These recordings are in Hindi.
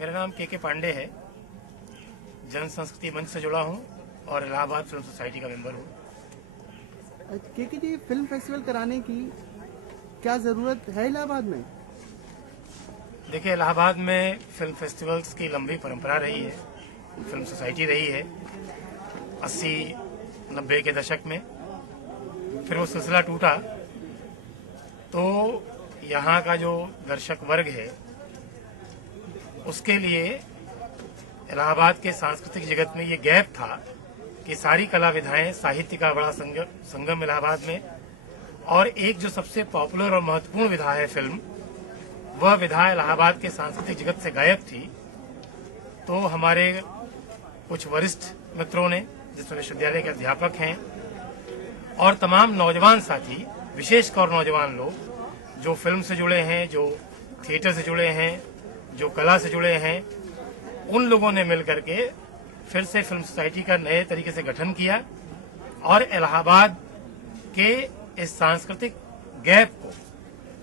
मेरा नाम के पांडे है। जन संस्कृति मंच से जुड़ा हूँ और इलाहाबाद फिल्म सोसाइटी का मेंबर हूँ। के जी, फिल्म फेस्टिवल कराने की क्या जरूरत है इलाहाबाद में? देखिए, इलाहाबाद में फिल्म फेस्टिवल्स की लंबी परंपरा रही है, फिल्म सोसाइटी रही है 80-90 के दशक में। फिर वो सिलसिला टूटा तो यहाँ का जो दर्शक वर्ग है उसके लिए इलाहाबाद के सांस्कृतिक जगत में ये गैप था कि सारी कला विधाएं, साहित्य का बड़ा संगम इलाहाबाद में, और एक जो सबसे पॉपुलर और महत्वपूर्ण विधा है फिल्म, वह विधा इलाहाबाद के सांस्कृतिक जगत से गायब थी। तो हमारे कुछ वरिष्ठ मित्रों ने, जिसमें विश्वविद्यालय के अध्यापक हैं और तमाम नौजवान साथी, विशेषकर नौजवान लोग जो फिल्म से जुड़े हैं, जो थिएटर से जुड़े हैं, जो कला से जुड़े हैं, उन लोगों ने मिलकर के फिर से फिल्म सोसाइटी का नए तरीके से गठन किया और इलाहाबाद के इस सांस्कृतिक गैप को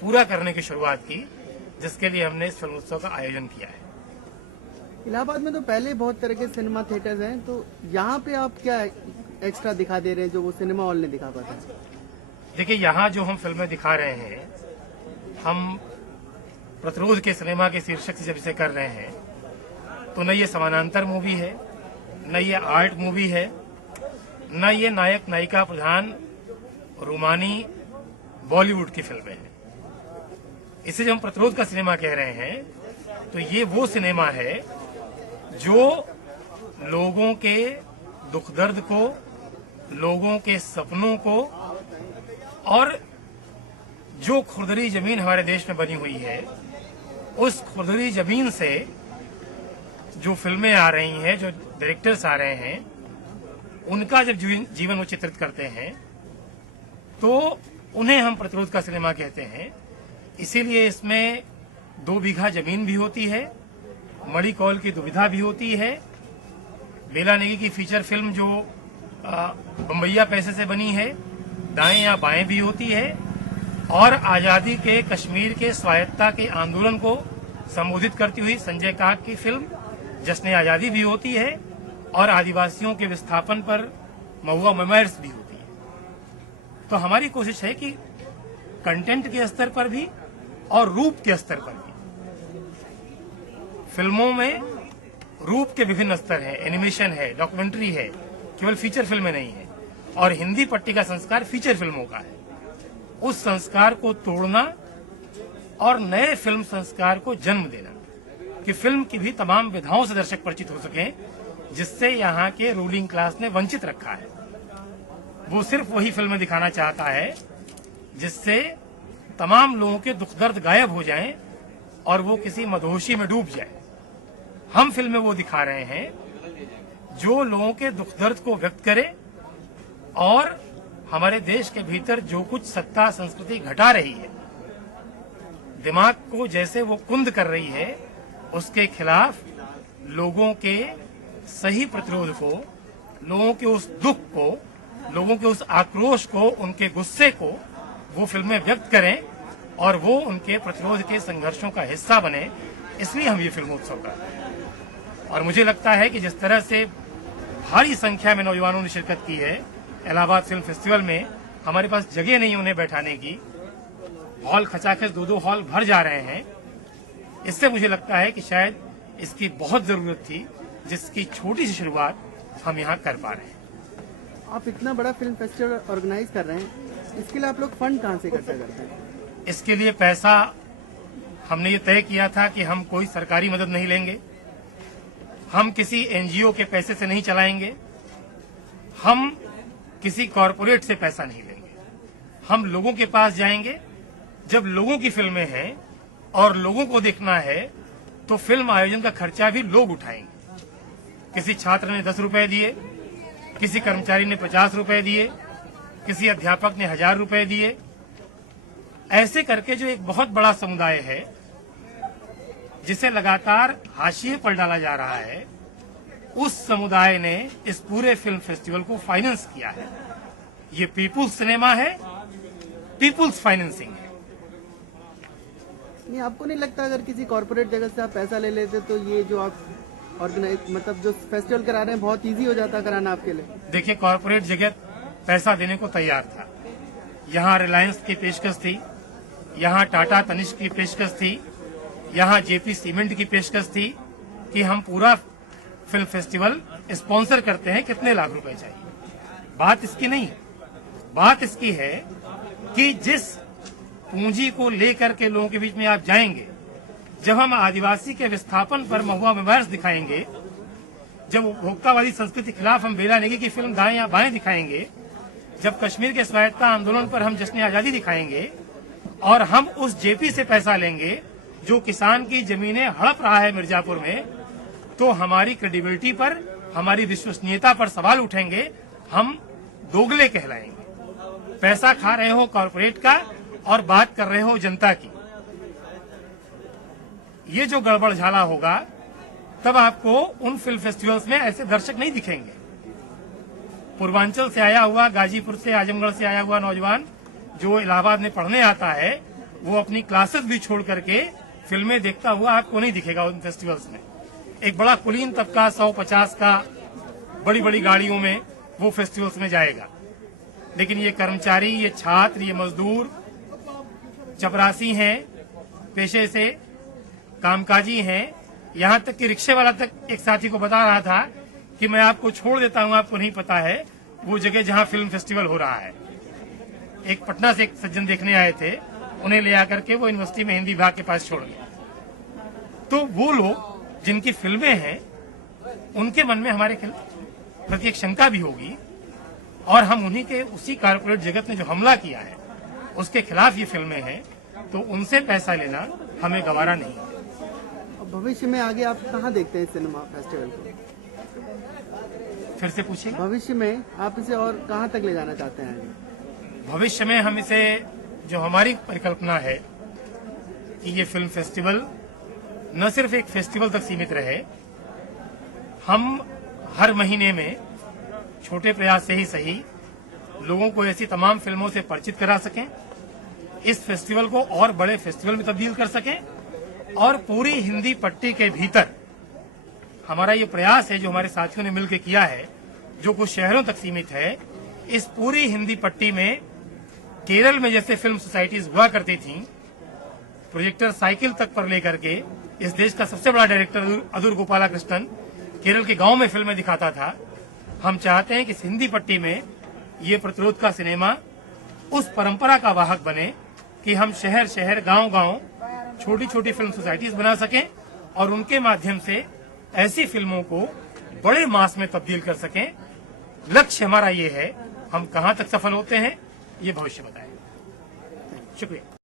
पूरा करने की शुरुआत की, जिसके लिए हमने इस फिल्म उत्सव का आयोजन किया है। इलाहाबाद में तो पहले बहुत तरह के सिनेमा थिएटर्स हैं, तो यहाँ पे आप क्या एक्स्ट्रा दिखा दे रहे हैं जो वो सिनेमा हॉल नहीं दिखा पाता? देखिए, यहाँ जो हम फिल्में दिखा रहे हैं, हम प्रतिरोध के सिनेमा के शीर्षक से जब इसे कर रहे हैं, तो न ये समानांतर मूवी है, न ये आर्ट मूवी है, न ये नायक नायिका प्रधान रोमानी बॉलीवुड की फिल्में हैं। इसे जब हम प्रतिरोध का सिनेमा कह रहे हैं तो ये वो सिनेमा है जो लोगों के दुख दर्द को, लोगों के सपनों को, और जो खुरदरी जमीन हमारे देश में बनी हुई है, उस खुरदरी जमीन से जो फिल्में आ रही हैं, जो डायरेक्टर्स आ रहे हैं, उनका जब जीवन वो चित्रित करते हैं तो उन्हें हम प्रतिरोध का सिनेमा कहते हैं। इसीलिए इसमें 2 बीघा जमीन भी होती है, मणि कौल की दुविधा भी होती है, बेला नेगी की फीचर फिल्म जो बम्बैया पैसे से बनी है, दाएं या बाएं भी होती है, और आजादी के, कश्मीर के स्वायत्तता के आंदोलन को संबोधित करती हुई संजय काक की फिल्म जश्न आजादी भी होती है, और आदिवासियों के विस्थापन पर महुआ मेमोयर्स भी होती है। तो हमारी कोशिश है कि कंटेंट के स्तर पर भी और रूप के स्तर पर भी, फिल्मों में रूप के विभिन्न स्तर हैं, एनिमेशन है, डॉक्यूमेंट्री है, केवल फीचर फिल्में नहीं है, और हिंदी पट्टी का संस्कार फीचर फिल्मों का है। उस संस्कार को तोड़ना और नए फिल्म संस्कार को जन्म देना कि फिल्म की भी तमाम विधाओं से दर्शक परिचित हो सकें, जिससे यहाँ के रूलिंग क्लास ने वंचित रखा है। वो सिर्फ वही फिल्में दिखाना चाहता है जिससे तमाम लोगों के दुख दर्द गायब हो जाएं और वो किसी मदहोशी में डूब जाए। हम फिल्में वो दिखा रहे हैं जो लोगों के दुख दर्द को व्यक्त करे और हमारे देश के भीतर जो कुछ सत्ता संस्कृति घटा रही है, दिमाग को जैसे वो कुंद कर रही है, उसके खिलाफ लोगों के सही प्रतिरोध को, लोगों के उस दुख को, लोगों के उस आक्रोश को, उनके गुस्से को वो फिल्में व्यक्त करें और वो उनके प्रतिरोध के संघर्षों का हिस्सा बने। इसलिए हम ये फिल्मोत्सव कर रहे हैं। और मुझे लगता है कि जिस तरह से भारी संख्या में नौजवानों ने शिरकत की है इलाहाबाद फिल्म फेस्टिवल में, हमारे पास जगह नहीं उन्हें बैठाने की, हॉल खचाखच 2-2 हॉल भर जा रहे हैं। इससे मुझे लगता है कि शायद इसकी बहुत जरूरत थी, जिसकी छोटी सी शुरुआत हम यहाँ कर पा रहे हैं। आप इतना बड़ा फिल्म फेस्टिवल ऑर्गेनाइज कर रहे हैं, इसके लिए आप लोग फंड कहाँ से इकट्ठा करते हैं? इसके लिए पैसा हमने ये तय किया था कि हम कोई सरकारी मदद नहीं लेंगे, हम किसी एनजीओ के पैसे से नहीं चलाएंगे, हम किसी कॉरपोरेट से पैसा नहीं लेंगे। हम लोगों के पास जाएंगे। जब लोगों की फिल्में हैं और लोगों को देखना है तो फिल्म आयोजन का खर्चा भी लोग उठाएंगे। किसी छात्र ने 10 रुपए दिए, किसी कर्मचारी ने 50 रुपए दिए, किसी अध्यापक ने 1000 रुपए दिए। ऐसे करके जो एक बहुत बड़ा समुदाय है जिसे लगातार हाशिए पर डाला जा रहा है, उस समुदाय ने इस पूरे फिल्म फेस्टिवल को फाइनेंस किया है। ये पीपुल्स सिनेमा है, पीपुल्स फाइनेंसिंग है। नहीं, आपको नहीं लगता अगर किसी कॉर्पोरेट जगत से आप पैसा ले लेते तो ये जो आप ऑर्गेनाइज मतलब जो फेस्टिवल करा रहे हैं बहुत इजी हो जाता कराना आपके लिए? देखिए, कॉर्पोरेट जगत पैसा देने को तैयार था। यहाँ रिलायंस की पेशकश थी, यहाँ टाटा तनिष्क की पेशकश थी, यहाँ जेपी सीमेंट की पेशकश थी कि हम पूरा फिल्म फेस्टिवल स्पॉन्सर करते हैं, कितने लाख रुपए चाहिए। बात इसकी नहीं, बात इसकी है कि जिस पूंजी को लेकर के लोगों के बीच में आप जाएंगे, जब हम आदिवासी के विस्थापन पर महुआ मेमोरियल्स दिखाएंगे, जब उपभोक्तावादी संस्कृति के खिलाफ हम बेला नेगी की फिल्म दाएं या बाएं दिखाएंगे, जब कश्मीर के स्वायत्तता आंदोलन पर हम जश्न आजादी दिखाएंगे और हम उस जेपी से पैसा लेंगे जो किसान की जमीनें हड़प रहा है मिर्जापुर में, तो हमारी क्रेडिबिलिटी पर, हमारी विश्वसनीयता पर सवाल उठेंगे, हम दोगले कहलाएंगे। पैसा खा रहे हो कॉर्पोरेट का और बात कर रहे हो जनता की। ये जो गड़बड़ झाला होगा, तब आपको उन फिल्म फेस्टिवल्स में ऐसे दर्शक नहीं दिखेंगे। पूर्वांचल से आया हुआ, गाजीपुर से, आजमगढ़ से आया हुआ नौजवान जो इलाहाबाद में पढ़ने आता है, वो अपनी क्लासेस भी छोड़ करके फिल्में देखता हुआ आपको नहीं दिखेगा उन फेस्टिवल्स में। एक बड़ा कुलीन तबका 150 का बड़ी बड़ी गाड़ियों में वो फेस्टिवल्स में जाएगा, लेकिन ये कर्मचारी, ये छात्र, ये मजदूर, चपरासी हैं, पेशे से कामकाजी हैं, यहाँ तक कि रिक्शे वाला तक एक साथी को बता रहा था कि मैं आपको छोड़ देता हूँ, आपको नहीं पता है वो जगह जहाँ फिल्म फेस्टिवल हो रहा है। एक पटना से एक सज्जन देखने आए थे, उन्हें ले आकर के वो यूनिवर्सिटी में हिंदी विभाग के पास छोड़ गए। तो वो लोग जिनकी फिल्में हैं, उनके मन में हमारे प्रति एक शंका भी होगी, और हम उन्हीं के उसी कॉर्पोरेट जगत ने जो हमला किया है उसके खिलाफ ये फिल्में हैं, तो उनसे पैसा लेना हमें गवारा नहीं। भविष्य में आगे आप कहाँ देखते हैं सिनेमा फेस्टिवल को? फिर से पूछिए। भविष्य में आप इसे और कहाँ तक ले जाना चाहते हैं आगे? भविष्य में हम इसे, जो हमारी परिकल्पना है कि ये फिल्म फेस्टिवल न सिर्फ एक फेस्टिवल तक सीमित रहे, हम हर महीने में छोटे प्रयास से ही सही लोगों को ऐसी तमाम फिल्मों से परिचित करा सकें, इस फेस्टिवल को और बड़े फेस्टिवल में तब्दील कर सकें, और पूरी हिंदी पट्टी के भीतर हमारा ये प्रयास है जो हमारे साथियों ने मिलकर किया है, जो कुछ शहरों तक सीमित है, इस पूरी हिंदी पट्टी में केरल में जैसे फिल्म सोसाइटीज हुआ करती थीं, प्रोजेक्टर साइकिल तक पर लेकर के इस देश का सबसे बड़ा डायरेक्टर अदूर गोपालकृष्णन केरल के गांव में फिल्में दिखाता था। हम चाहते हैं कि इस हिंदी पट्टी में ये प्रतिरोध का सिनेमा उस परंपरा का वाहक बने कि हम शहर शहर, गांव गांव छोटी छोटी फिल्म सोसाइटीज बना सकें और उनके माध्यम से ऐसी फिल्मों को बड़े मास में तब्दील कर सकें। लक्ष्य हमारा ये है, हम कहां तक सफल होते हैं ये भविष्य बताएगा। शुक्रिया।